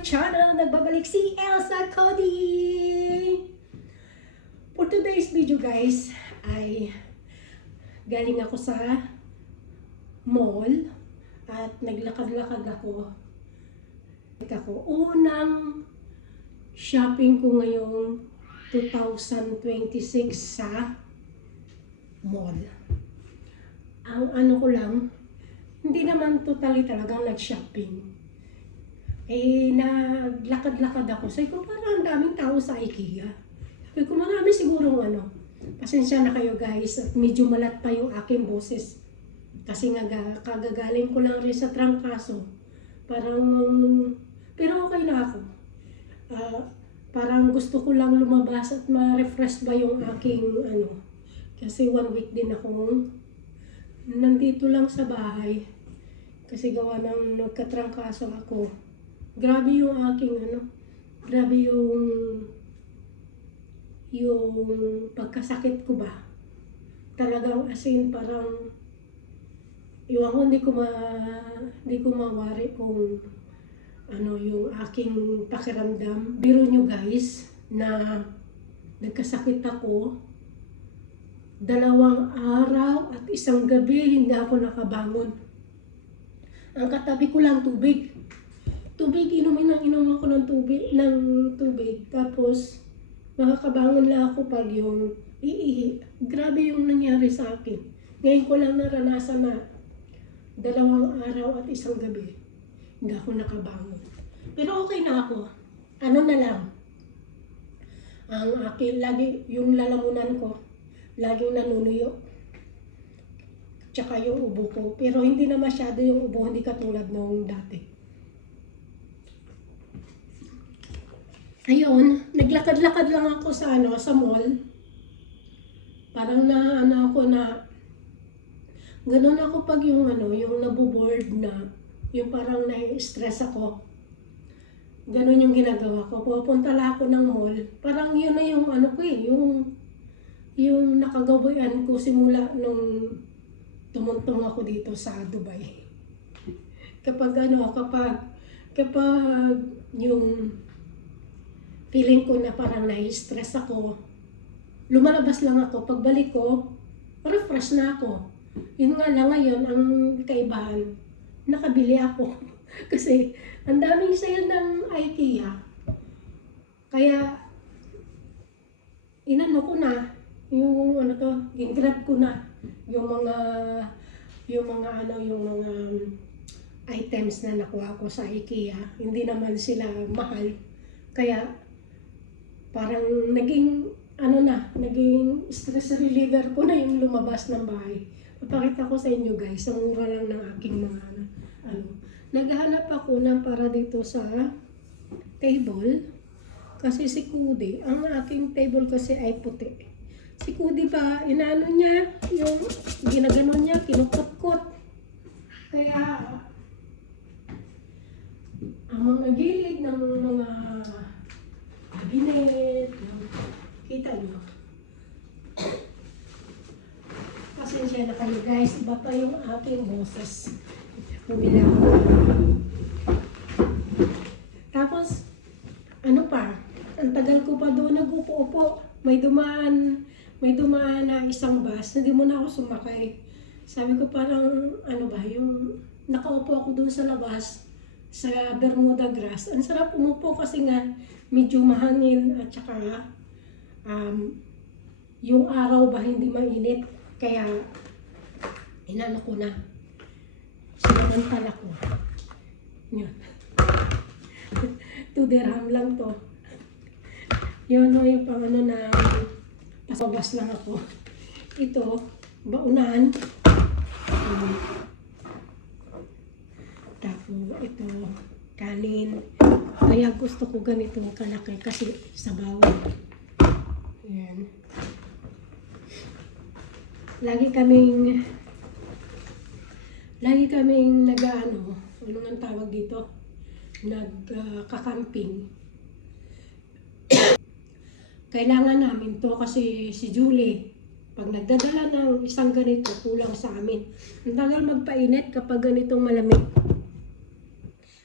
channel! Nagbabalik si Elsa Cody! For today's video guys, ay galing ako sa mall at naglakad-lakad ako. Unang shopping ko ngayong 2026 sa mall. Ang ano ko lang, hindi naman totally talagang nag-shopping. Naglakad-lakad ako. Sabi ko, parang ang daming tao sa IKEA. Sabi ko, marami sigurong ano. Pasensya na kayo guys, at medyo malat pa yung aking boses. Kasi nga, kagagaling ko lang rin sa trangkaso. Pero okay na ako. Parang gusto ko lang lumabas at ma-refresh ba yung aking ano. Kasi 1 week din akong nandito lang sa bahay. Kasi gawa ng nagkatrangkaso ako. Grabe yung aking grabe yung pagkasakit ko ba. Talagang as in parang iwan ko, hindi ko mawari kung ano yung aking pakiramdam. Biro nyo guys na nagkasakit ako 2 araw at 1 gabi hindi ako nakabangon. Ang katabi ko lang tubig, inom ako ng tubig, tapos makakabangon lang ako pag yung iihi. Grabe yung nangyari sa akin. Ngayon ko lang naranasan na 2 araw at 1 gabi hindi ako nakabangon. Pero okay na ako. Ano na lang, ang akin lagi yung lalamunan ko laging nanunuyo, tsaka yung ubo ko, pero hindi na masyado yung ubo, hindi katulad nung dati. Ayun, naglakad-lakad lang ako sa mall. Parang ganun ako pag yung yung naboboard na, yung parang na-stress ako. Ganun yung ginagawa ko. Pupunta lang ako ng mall. Parang yun na yung ko yung nakagawian ko simula nung tumuntong ako dito sa Dubai. Kapag yung feeling ko na parang na-stress ako, lumalabas lang ako. Pagbalik ko, refresh na ako. Yun nga lang ngayon, ang kaibahan, nakabili ako. Kasi ang daming sale ng IKEA. Kaya, inano ko na, yung i-grab ko na yung mga items na nakuha ko sa IKEA. Hindi naman sila mahal. Kaya, parang naging stress reliever ko na yung lumabas ng bahay. Papakita ko sa inyo guys, ang mura lang ng aking mga Naghahanap ako ng para dito sa table. Kasi si Cody, ang aking table kasi ay puti. Si Cody ba, inaano niya, yung ginaganon niya, kinukot-kot. Kaya, ang mga gilid ng mga cabinet, kita niyo. Pasensya na kayo guys, iba pa yung aking boses. Bumila ako. Tapos, ang tagal ko pa doon nag-upo-upo. May dumaan na isang bus, hindi mo na ako sumakay. Sabi ko parang, yung nakaupo ako doon sa labas, sa Bermuda grass. Ang sarap umupo kasi nga, medyo mahangin at saka, yung araw ba hindi mainit. Kaya, inano ko na. Sinamantala ko. Yun. 2 dirham lang to. Yun yung na pasabas lang ako. Ito, baunan. Tapos ito, kanin. Kaya gusto ko ganito kalaki kasi sabaw. Ayan. Lagi kaming ano nga tawag dito? Nagkakamping. Kailangan namin to kasi si Julie, pag nagdadala ng isang ganito, kulang sa amin. Ang tagal magpainit kapag ganitong malamig.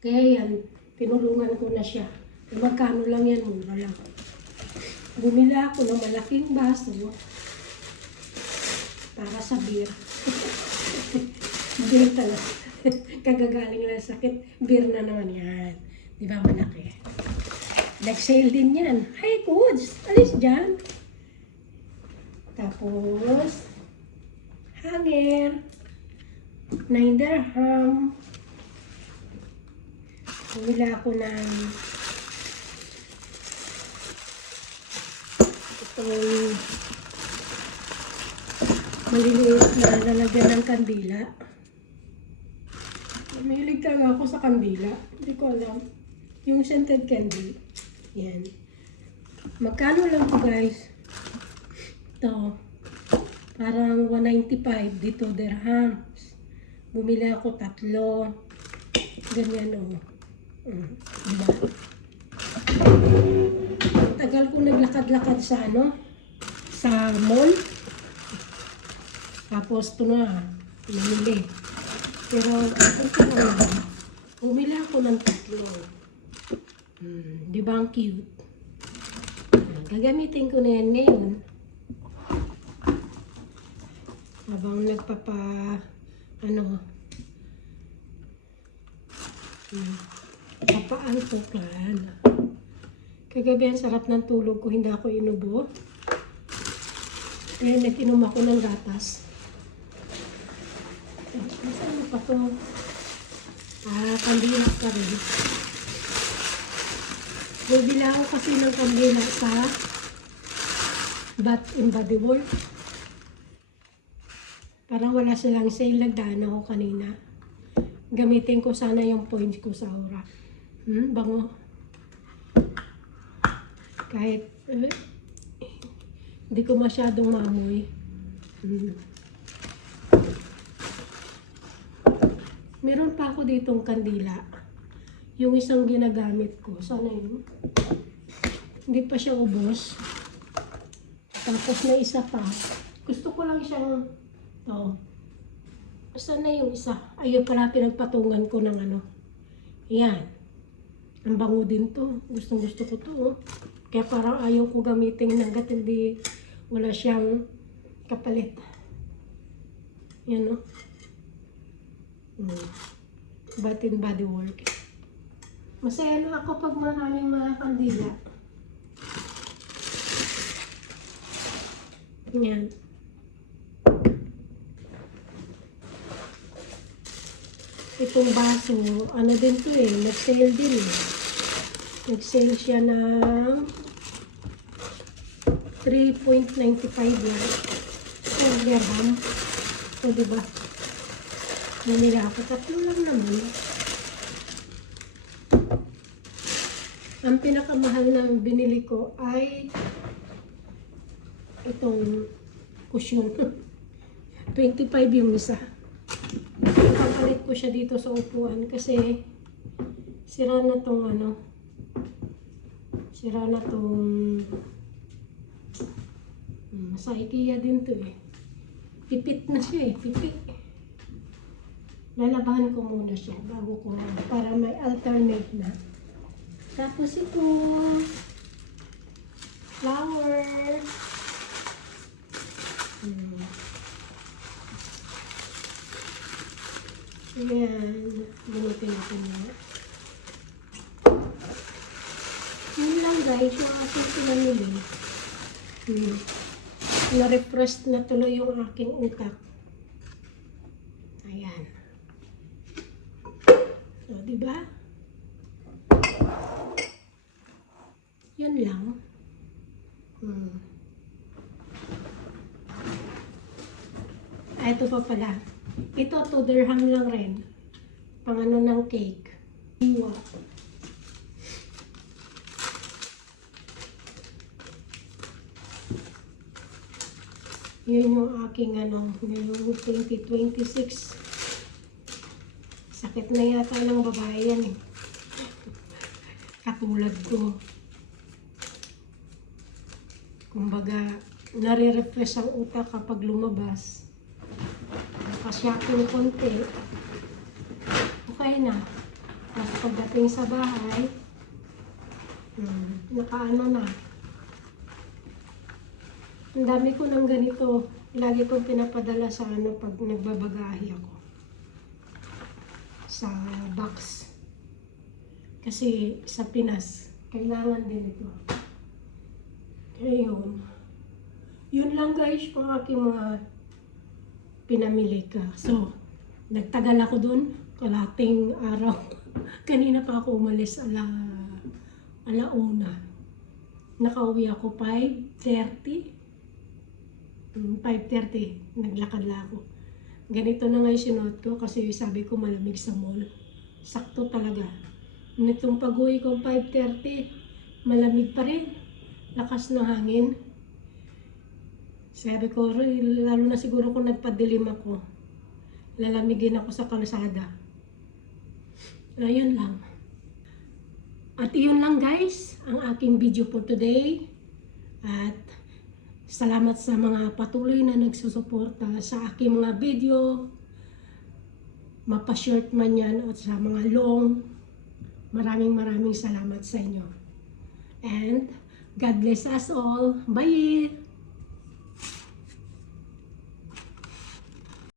Kaya yan, tinulungan ko na siya. Magkano lang yan, mura lang. Bumili ako ng malaking baso para sa beer. Beer talaga. Kagagaling lang sakit, beer na naman yan. Di ba malaki? Nag-sale din yan. Hi, goods! Alis dyan. Tapos, hanger. 9 dirham. Bumili ako ng itong maliliit na lalagyan ng kandila. Mahilig talaga ako sa kandila. Hindi ko alam. Yung scented candy. Yan. Magkano lang to guys? Ito. Parang 195 dito dirhams. Bumili ako 3. Ganyan o. Diba? Tagal ko naglakad-lakad sa sa mall. Tapos ito na. Namili. Pero ito na. Bumili ako ng 3. Di ba ang cute? Gagamitin ko na yan ngayon. Habang papaantokan. Kagabi ang sarap ng tulog ko, hindi ako inubo. Kaya nag-inom ako ng gatas. Saan pa to? Kandila pa rin. Bibila ako kasi ng kandila sa Bath and Body Works. Parang wala silang sale, nagdaan ako kanina. Gamitin ko sana yung points ko sa aura. Bango. Kahit hindi ko masyadong maamoy. Meron pa ako ditong kandila. Yung isang ginagamit ko. Sana yun. Hindi pa siya ubos. Tapos may isa pa. Gusto ko lang siyang saan na yung isa? Ayun pala pinagpatungan ko ng Yan. Ang bango din to. Gustong gusto ko to. Kaya parang ayaw ko gamitin hanggat hindi wala siyang kapalit. Yan o. Bath and Body Works. Masaya na ako pag maraming mga kandila. Yan. Itong baso, din to nag-sale din Nag-sale siya ng 3.95 yan. So, dirham. So, diba? Nanila ako. 3 lang naman. Ang pinakamahal na binili ko ay itong cushion. 25 yung isa. Papalit ko siya dito sa upuan kasi sira na tong sa IKEA din to pipit na siya pipit. Lalabahan ko muna siya bago ko para may alternate na. Tapos ito flower. Ayan, bunutin natin na. Yun lang guys, yung aking pinamili. Na-refresh na tuloy yung aking utak. Ayan. So, diba? Yun lang. Ito pa pala. Ito, 2 dirham lang rin. Pang ng cake. Iwa. Yun yung aking ngayong 2026. Sakit na yata ng babae yan Katulad ko. Kumbaga, nare-refresh ang utak kapag lumabas. Nakashock yung konti. Okay na. Tapos pagdating sa bahay, nakaano na. Ang dami ko ng ganito. Lagi kong pinapadala sa pag nagbabagahe ako. Sa box. Kasi sa Pinas, kailangan din ito. Kaya yun. Yun lang guys, yung aking mga pinamili ka. So, nagtagal ako dun. Kalating araw. Kanina pa ako umalis alauna. Nakauwi ako 5:30. 5:30, naglakad lang ako. Ganito na nga yung sinuot ko kasi sabi ko malamig sa mall. Sakto talaga. Nitong pag-uwi ko 5:30, malamig pa rin. Lakas ng hangin. Sabi ko, lalo na siguro kung nagpadilim ako, lalamigin ako sa kalsada. Ayun lang. At iyon lang guys, ang aking video for today. At salamat sa mga patuloy na nagsusuporta sa aking mga video. Mapa-short man yan o sa mga long. Maraming salamat sa inyo. And God bless us all. Bye!